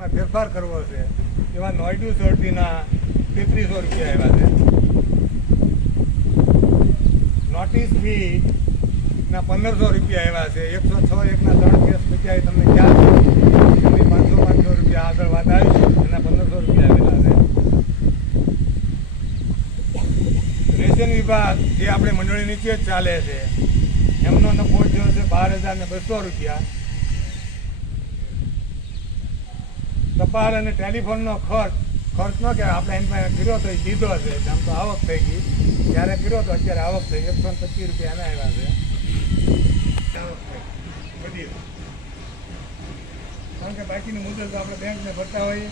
માં ફેરફાર કરવો છે. એવા નોઈડુ સોરટીના તેત્રીસો રૂપિયા આવ્યા છે. નોટિસ ફી ના પંદરસો રૂપિયા આવ્યા છે. એકસો છ, એકના ત્રણ કેસ પછી તમને ખ્યાલ પાંચસો પાંચસો રૂપિયા આગળ વાત આવી છે એના પંદરસો રૂપિયા આવેલા છે. રેશન વિભાગ જે આપણે મંડળી નીચે જ ચાલે છે. એમનો નફો થયો છે બાર હજાર ને બસો રૂપિયા. ટપાલ અને ટેલિફોનનો ખર્ચ ખર્ચનો કે આપણે એમ કર્યો તો દીધો છે. આમ તો આવક થઈ ગઈ. જ્યારે કર્યો તો અત્યારે આવક થઈ એકસો પચીસ રૂપિયા એના આવ્યા છે. આવક થઈ. બધી કારણ કે બાકીની મુદત તો આપણે બેંકને ભરતા હોઈએ.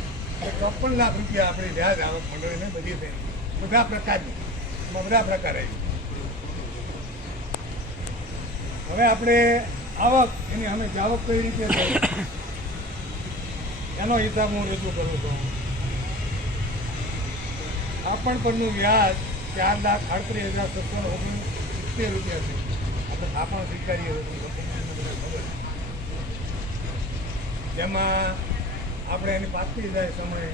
ચોપન લાખ રૂપિયા આપણી વ્યાજ આવક મંડળીને બધી થઈ બધા પ્રકારની. બધા પ્રકાર આવી હવે આપણે આવક, એની અમે જાવક કઈ રીતે એનો હિસાબ હું રજૂ કરું છું. આપણ પરનું વ્યાજ ચાર લાખ આડત્રીસ હજાર સત્તર ઓગણીસિત્તેર રૂપિયા છે. આપણે આપણ સ્વીકારીએ. જેમાં આપણે એની પાછી જાય સમય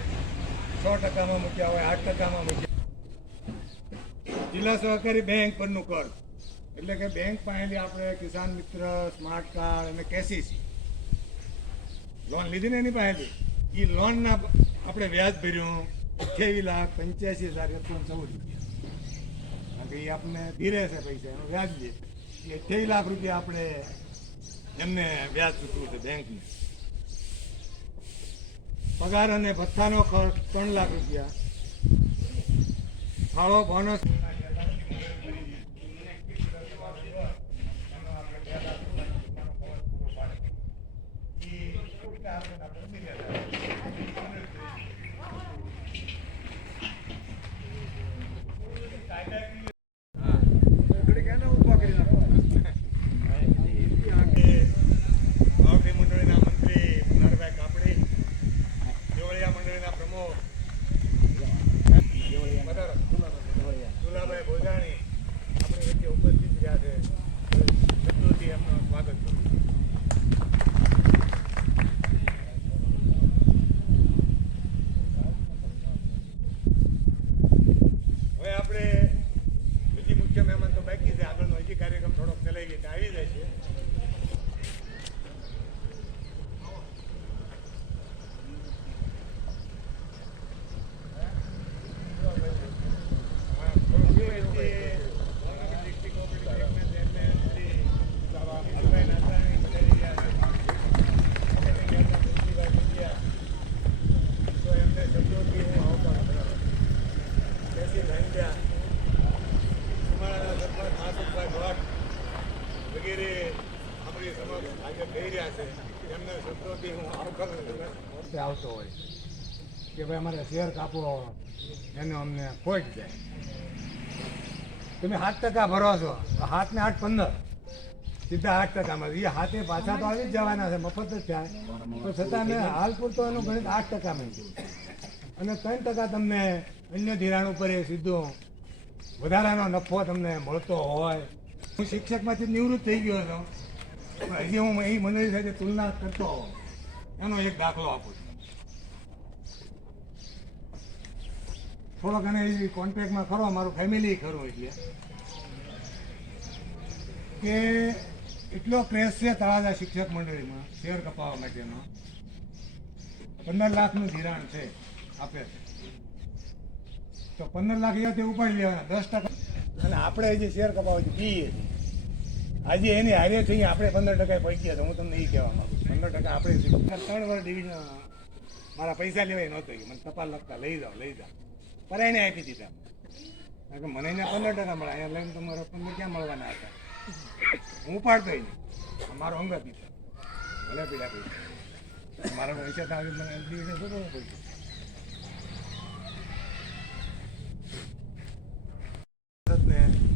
સો ટકામાં મૂક્યા હોય, આઠ ટકામાં મૂક્યા જિલ્લા સહકારી બેંક પરનું કર. એટલે કે બેંક પાસેથી આપણે કિસાન મિત્ર, સ્માર્ટ કાર્ડ અને કેસીસી લોન લીધી ને એની પાસેથી? એ લોનના આપણે વ્યાજ ભર્યું અઠ્યાવીસ લાખ પંચ્યાસી હજાર એકસો ચૌદ રૂપિયા. કે એ આપણને ધીરે છે પૈસા, એનું વ્યાજ લે એ અઠ્યાવીસ લાખ રૂપિયા આપણે એમને વ્યાજ ચૂકવું છે બેંકને. પગાર અને ભથ્થાનો ખર્ચ ત્રણ લાખ રૂપિયા. ફાળો બોનસ ಯಾರು ಬೇಕಾದರೂ ತೆಗೆಯಲ್ಲ આપણે બીજી મુખ્ય મહેમાન તો બાકી છે. આગળનો હજી કાર્યક્રમ થોડોક ચલાવી ગઈ આવી જાય છે વગેરે આપણી સમક્ષ હાજર થઈ રહ્યા છે એમના શબ્દોથી હું આવકાર આવતો હોય કે ભાઈ અમારે શેર કાપો એનો અમને ખોટ જાય. તમે સાત ટકા ભરો છો હાથ ને આઠ પંદર. સીધા આઠ ટકામાં એ હાથે પાછા તો આવી જ જવાના છે, મફત જ થાય. તો છતાં મેં હાલ પૂરતો એનું ગણિત આઠ ટકામાં છે અને ત્રણ ટકા તમને અન્ય ધિરાણ ઉપર એ સીધું વધારાનો નફો તમને મળતો હોય. હું શિક્ષકમાંથી નિવૃત્ત થઈ ગયો હતો હજી હું એ મંદિર સાથે તુલના કરતો એનો એક દાખલો આપું છું. થોડો ઘણો એ કોન્ટેક્ટમાં ખરો મારું ફેમિલી ખરું એટલે. કે એટલો ક્રેશ છે તળાજા શિક્ષક મંડળીમાં શેર કપાવવા માટેનો. પંદર લાખનું ધિરાણ છે આપે. તો પંદર લાખ એવાથી ઉપાડી લેવાના દસ ટકા. અને આપણે જે શેર કપાવવા છીએ આજે એની હારે થઈ આપણે પંદર ટકા પૈકી તો હું તમને એ કહેવા માંગુ પંદર ટકા આપણે. ત્રણ વર્ષ ડિવિઝન મારા પૈસા લેવાય નહોતો મને ટપાલ લખતા લઈ જાઓ લઈ જાઓ. પર એને આપી દીધા. કારણ કે મને એને પંદર ટકા મળે અહીંયા લઈને તમારે પંદર ક્યાં મળવાના હતા? હું પાડતો નહીં. મારો અંગત નથી ભલે પીડા પૈસા મારા પૈસા થાય મને ડિવિઝન શું કરવું પડશે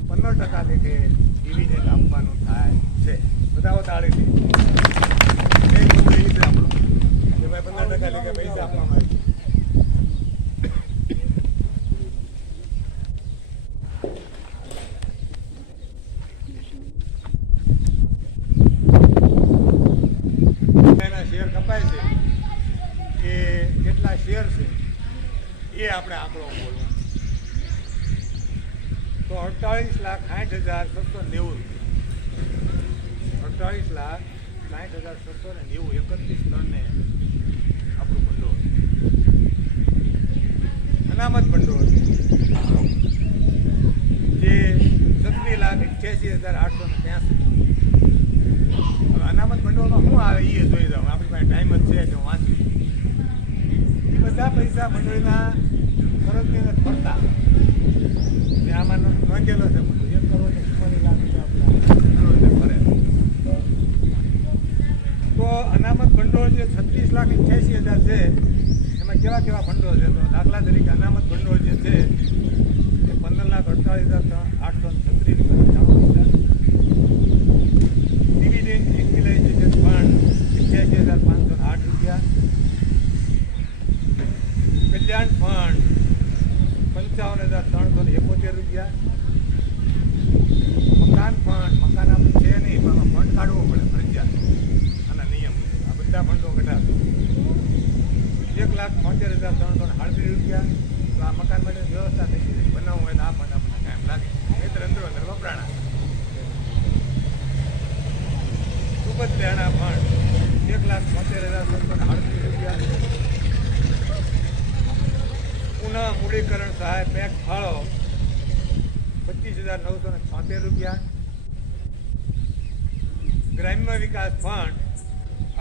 પંદર ટકા લેખે ડિવિઝન આપવાનું થાય છે. બધા વધારે એક મુદ્દો એ છે આપણો કે ભાઈ પંદર ટકા લેખે પૈસા આપવામાં આવે છે એના શેર કપાય છે કે કેટલા શેર છે એ આપણે આંકડો બોલવો તો અડતાળીસ લાખ સાઠ હજાર છસો નેવું રૂપિયા. અડતાળીસ લાખ સાઠ હજાર છસો ને નેવું એકત્રીસ ટનને આપણું ભંડોળ. અનામત ભંડોળ. જે છત્રીસ લાખ અઠ્યાસી હજાર આઠસો ને ત્યાંસી. અનામત ભંડોળમાં શું આવે એ જોઈ જાઉં આપણી પાસે ટાઈમ જ છે કે વાંચી બધા પૈસા મંડળીના ફરજની અંદર ફરતા ને આમાં નોંધેલો છે બધું એક કરોડ ને રૂપિયા આપણા ફરે તો અનામત ભંડોળ જે છત્રીસ લાખ અઠ્યાસી હજાર છે, એમાં કેવા કેવા ભંડોળ છે? તો દાખલા તરીકે અનામત ભંડોળ જે છે, એ પંદર લાખ અડતાલીસ હજાર ત્રણ- આઠસો ને છત્રીસ રૂપિયા નવ્વાણું હજાર ડિવિડન્ડ ઇક્વિલાઇઝેશન ફંડ અઠ્યાસી હજાર પાંચસો ને આઠ રૂપિયા કલ્યાણ ફંડ પંચાવન હજાર ત્રણસો ને એકોતેર રૂપિયા મકાન ફંડ મકાન આપણે છે નહીં પણ આમાં ફંડ કાઢવો પડે ફરજિયાત આના નિયમ મુજબ. આ બધા ફંડો ઘટાડો એક લાખ પંચોતેર હજાર ત્રણસો ને સાડત્રીસ રૂપિયા. તો આ મકાન માટે વ્યવસ્થા થઈ ગઈ. બનાવવું હોય તો આ ફંડ આપણને કાયમ લાગે. નહીંતર અંદરો, અંદર વપરાણા. સુપત લેણા ફંડ એક લાખ પંચોતેર હજાર ત્રણસો ને સાડત્રીસ રૂપિયા. પુનઃ મૂડીકરણ સહાય પેક ફાળો પચીસ હજાર નવસો ને છોતેર રૂપિયા. ગ્રામ્ય વિકાસ ફંડ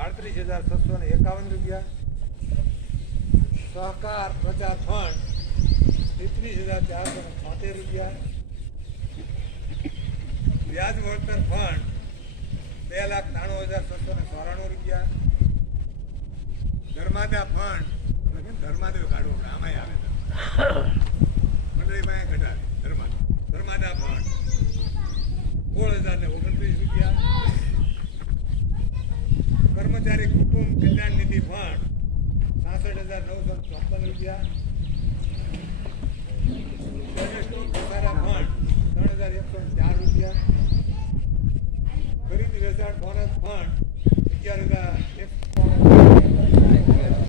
આડત્રીસ હજાર છસો ને એકાવન રૂપિયા. સહકાર પ્રજા ફંડ તેત્રીસ હજાર ચારસો છોતેર રૂપિયા. વ્યાજ વળતર ફંડ બે લાખ ત્રાણું હજાર છસો ને ચોરાણું રૂપિયા. ધર્માદા ફંડ ધર્માદેવ કાઢવું આમાંય આવે મંડળી પાસે ઘટાડે ધર્માદા ધર્માદા ફંડ સોળ હજાર ને ઓગણત્રીસ રૂપિયા કર્મચારી કુટુંબ કલ્યાણ નિધિ ફંડ સાસઠ હજાર નવસો ચોપન